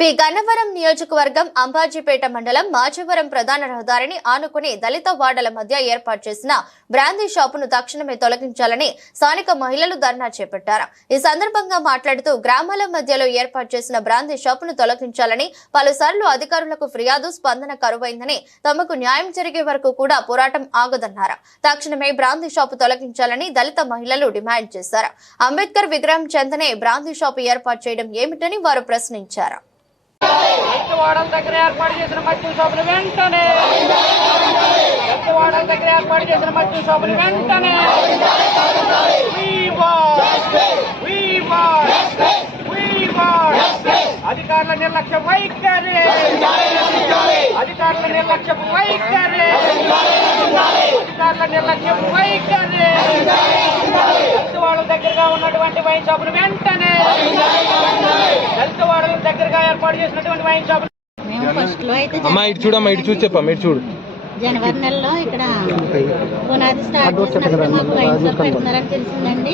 P Gannavaram నియోజకవర్గం అంబాజీపేట మండలం మాచవరం ప్రధాన రహదారిని ఆనుకుని దళిత వార్డుల మధ్య ఏర్పాటు చేసిన బ్రాందీ షాపును తక్షణమే తొలగించాలని స్థానిక మహిళలు ధర్నా చేపట్టారు. ఈ సందర్భంగా మాట్లాడుతూ గ్రామాల మధ్యలో ఏర్పాటు చేసిన బ్రాందీ షాపును తొలగించాలని పలుసార్లు అధికారులకు ఫిర్యాదు స్పందన కరువైందని, తమకు న్యాయం జరిగే వరకు కూడా పోరాటం ఆగదన్నారు. తక్షణమే బ్రాందీ షాపు తొలగించాలని దళిత మహిళలు డిమాండ్ చేశారు. అంబేద్కర్ విగ్రహం చెంతనే బ్రాందీ షాపు ఏర్పాటు చేయడం ఏమిటని వారు ప్రశ్నించారు. వాడల దగ్గర ఏర్పాటు చేసిన మద్యం షాపులు వెంటనే వాడల దగ్గర ఏర్పాటు చేసిన మద్యం షాపులు వెంటనే అధికారుల నిర్లక్ష్య వైఖరి అధికారుల నిర్లక్ష్య వైఖరి అధికారుల నిర్లక్ష్య వైఖరి దళిత వాడల దగ్గరగా ఉన్నటువంటి వైన్ షాపులు వెంటనే దళిత వాడల దగ్గరగా ఏర్పాటు చేసినటువంటి వైన్ షాపులు జనవరి నెలలో ఇక్కడ పునాది స్టార్ట్ చేసినప్పుడు మాకు వైన్ షాప్ పెడుతున్నారని తెలిసిందండి.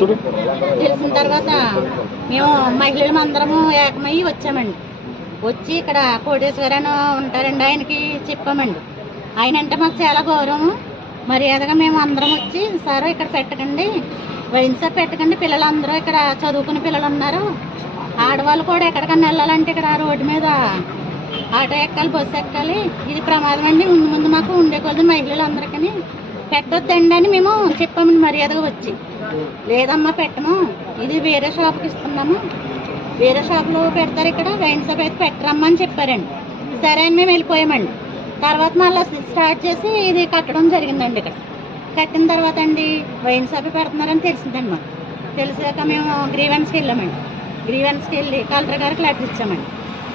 తెలిసిన తర్వాత మేము మహిళలు అందరము ఏకమయ్యి వచ్చామండి. వచ్చి ఇక్కడ కోటేశ్వర అని ఉంటారండి, ఆయనకి చెప్పామండి. ఆయన అంటే మాకు చాలా గౌరవం, మర్యాదగా మేము అందరం వచ్చి సార్ ఇక్కడ పెట్టకండి, వైన్ షాప్ పెట్టకండి, పిల్లలందరూ ఇక్కడ చదువుకునే పిల్లలు ఉన్నారు, ఆడవాళ్ళు కూడా ఎక్కడికన్నా వెళ్ళాలంటే ఇక్కడ రోడ్డు మీద ఆటో ఎక్కాలి, బస్సు ఎక్కాలి, ఇది ప్రమాదం అండి, ముందు ముందు మాకు ఉండే కొద్ది మహిళలందరికీ పెట్టొద్దండి అని మేము చెప్పామండి మర్యాదగా వచ్చి. లేదమ్మా పెట్టము, ఇది వేరే షాప్కి ఇస్తున్నాము, వేరే షాపులో పెడతారు, ఇక్కడ వైన్ షాప్ అయితే పెట్టరమ్మా అని చెప్పారండి. సరే అని మేము వెళ్ళిపోయామండి. తర్వాత మళ్ళీ స్టార్ట్ చేసి ఇది కట్టడం జరిగిందండి. ఇక్కడ కట్టిన తర్వాత అండి వైన్ షాప్ పెడుతున్నారని తెలిసిందండి. మాకు తెలిసాక మేము గ్రీవెన్స్కి వెళ్ళామండి. గ్రీవెన్స్కి వెళ్ళి కలెక్టర్ గారికి లెటర్ ఇచ్చామండి.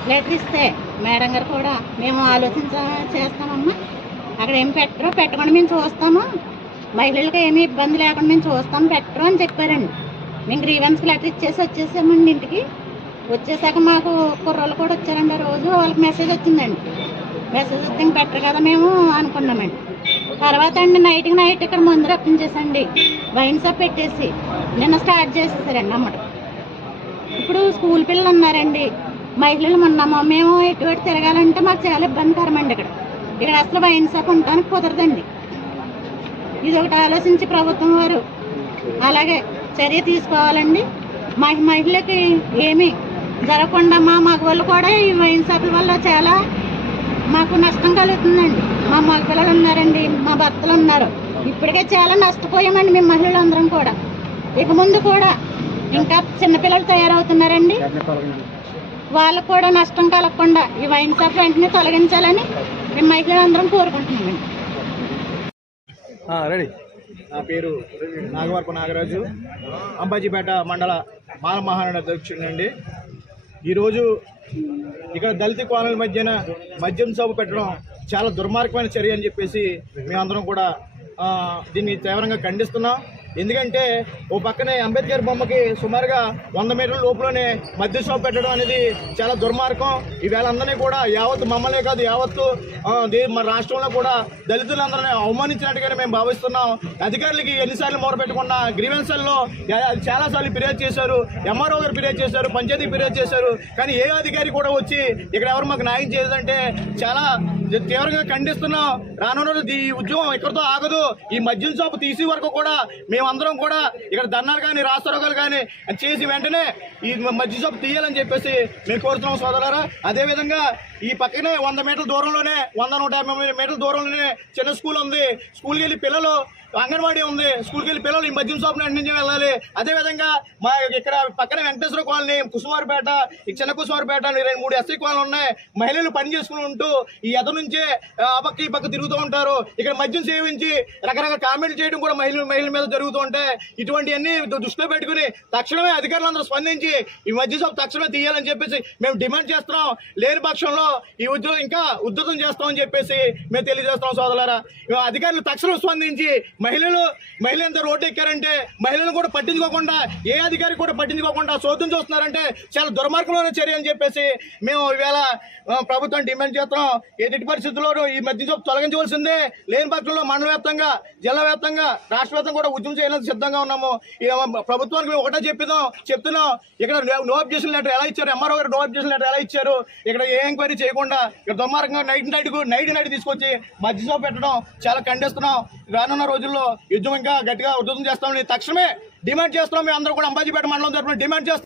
లెటర్ ఇస్తే మేడం గారు కూడా మేము చేస్తామమ్మా, అక్కడ ఏం పెట్టరు, పెట్టకుండా మేము చూస్తాము, మహిళలకు ఏమీ ఇబ్బంది లేకుండా మేము చూస్తాము, పెట్టరు అని చెప్పారండి. మేము గ్రీవెన్స్కి లెటర్ ఇచ్చేసి వచ్చేసామండి ఇంటికి. వచ్చేసాక మాకు కుర్రోళ్ళు కూడా వచ్చారండి. రోజు వాళ్ళకి మెసేజ్ వచ్చిందండి. మెసేజ్ వస్తే ఇంక పెట్టరు కదా మేము అనుకున్నామండి. తర్వాత అండి నైట్ ఇక్కడ మందు రప్పించేసండి వైన్ షాప్ పెట్టేసి నిన్న స్టార్ట్ చేసేసారండి అమ్మటం. ఇప్పుడు స్కూల్ పిల్లలు ఉన్నారండి, మహిళలు ఉన్నాము, మేము ఎటువంటి తిరగాలంటే మాకు చాలా ఇబ్బందికరమండి. ఇక్కడ అసలు వైన్ షాప్ ఉండడానికి కుదరదండి. ఇది ఒకటి ఆలోచించి ప్రభుత్వం వారు అలాగే చర్య తీసుకోవాలండి. మహిళలకి ఏమీ జరగకుండా మా మగవాళ్ళు కూడా ఈ వైన్ షాపుల వల్ల చాలా మాకు నష్టం కలుగుతుందండి. మా మగపిల్లలు ఉన్నారండి, మా భర్తలు ఉన్నారు, ఇప్పటికే చాలా నష్టపోయామండి మేము మహిళలందరం కూడా. ఇక ముందు కూడా ఇంకా చిన్నపిల్లలు తయారవుతున్నారండి, వాళ్ళకు కూడా నష్టం కలగకుండా ఈ వైన్ షాప్ వెంటనే తొలగించాలని మేము మహిళలందరం కోరుకుంటున్నామండి. నా పేరు నాగవరపు నాగరాజు, అంబాజీపేట మండల మాల మహానాడు అధ్యక్షుడండి. ఈరోజు ఇక్కడ దళిత కోణాల మధ్యన మద్యం షాపు పెట్టడం చాలా దుర్మార్గమైన చర్య అని చెప్పేసి మేమందరం కూడా దీన్ని తీవ్రంగా ఖండిస్తున్నాం. ఎందుకంటే ఓ పక్కనే అంబేద్కర్ బొమ్మకి సుమారుగా 100 మీటర్ల లోపులోనే మద్య షాప్ పెట్టడం అనేది చాలా దుర్మార్గం. ఈవేళ అందరినీ కూడా యావత్తు మమ్మల్నే కాదు యావత్తు మన రాష్ట్రంలో కూడా దళితులందరినీ అవమానించినట్టుగానే మేము భావిస్తున్నాం. అధికారులకి ఎన్నిసార్లు మొరపెట్టకుండా గ్రీవెన్స్లో చాలాసార్లు ఫిర్యాదు చేశారు, ఎంఆర్ఓ గారు ఫిర్యాదు చేశారు, పంచాయతీ ఫిర్యాదు చేశారు, కానీ ఏ అధికారి కూడా వచ్చి ఇక్కడ ఎవరు మాకు న్యాయం చేయదంటే చాలా తీవ్రంగా ఖండిస్తున్నాం. రానున్న ఈ ఉద్యమం ఇక్కడితో ఆగదు. ఈ మద్యం షాపు తీసే వరకు కూడా మేమందరం కూడా ఇక్కడ ధర్నాలు కానీ రాస్తారోగాలు కానీ చేసి వెంటనే ఈ మద్యం షాపు తీయాలని చెప్పేసి మేము కోరుతున్నాం సోదరులారా. అదేవిధంగా ఈ పక్కనే 100 మీటర్ల దూరంలోనే 100-150 మీటర్ల దూరంలోనే చిన్న స్కూల్ ఉంది. స్కూల్కి వెళ్ళి పిల్లలు, అంగన్వాడీ ఉంది, స్కూల్కి వెళ్ళి పిల్లలు ఈ మద్యం షాప్ నుంచి వెళ్ళాలి. అదేవిధంగా మా ఇక్కడ పక్కన వెంకటేశ్వర కాలనీ, కుసుమారపేట, ఈ చిన్న కుసుమారపేట 2-3 ఎస్సీ కాలనీ ఉన్నాయి. మహిళలు పని చేసుకుని ఉంటూ ఈ ఎద నుంచే ఆ పక్క ఈ పక్క తిరుగుతూ ఉంటారు. ఇక్కడ మద్యం సేవించి రకరకాల కామెంట్లు చేయడం కూడా మహిళల మీద జరుగుతూ ఉంటాయి. ఇటువంటివన్నీ దృష్టిలో పెట్టుకుని తక్షణమే అధికారులందరూ స్పందించి ఈ మద్యం షాప్ తక్షణమే తీయాలని చెప్పేసి మేము డిమాండ్ చేస్తున్నాం. లేని పక్షంలో ఈ ఉద్యోగం ఇంకా ఉధృతం చేస్తామని చెప్పేసి మేము తెలియజేస్తున్నాం సోదరులారా. అధికారులు తక్షణం స్పందించి మహిళలు ఎంత రోడ్డు ఎక్కారంటే మహిళలు కూడా పట్టించుకోకుండా ఏ అధికారి కూడా పట్టించుకోకుండా చోద్యం చూస్తున్నారంటే చాలా దుర్మార్గంలోనే చర్య అని చెప్పేసి మేము ఈవేళ ప్రభుత్వం డిమాండ్ చేస్తున్నాం. ఎట్టి పరిస్థితుల్లోనూ ఈ మద్యం షాప్ తొలగించవలసిందే. లేని పక్షంలో మండల వ్యాప్తంగా, జిల్లా వ్యాప్తంగా, రాష్ట్ర వ్యాప్తంగా కూడా ఉద్యమం చేయాలని సిద్ధంగా ఉన్నాము. ప్రభుత్వానికి మేము ఒకటే చెప్తున్నాం. ఇక్కడ నో అబ్జెక్షన్ లెటర్ ఎలా ఇచ్చారు, ఎంఆర్ఓ గారు నో అబ్జెక్షన్ లెటర్ ఎలా ఇచ్చారు, ఇక్కడ ఏ ఎంక్వైరీ చేయకుండా ఇక్కడ దుర్మార్గంగా నైట్ తీసుకొచ్చి మద్యం షాప్ పెట్టడం చాలా ఖండిస్తున్నాం. రానున్న రోజుల్లో యుద్ధం ఇంకా గట్టిగా ఉధృతం చేస్తామని తక్షణమే డిమాండ్ చేస్తున్నాం. మేము అందరూ కూడా అంబాజీపేట మండలం తరఫున డిమాండ్ చేస్తాం.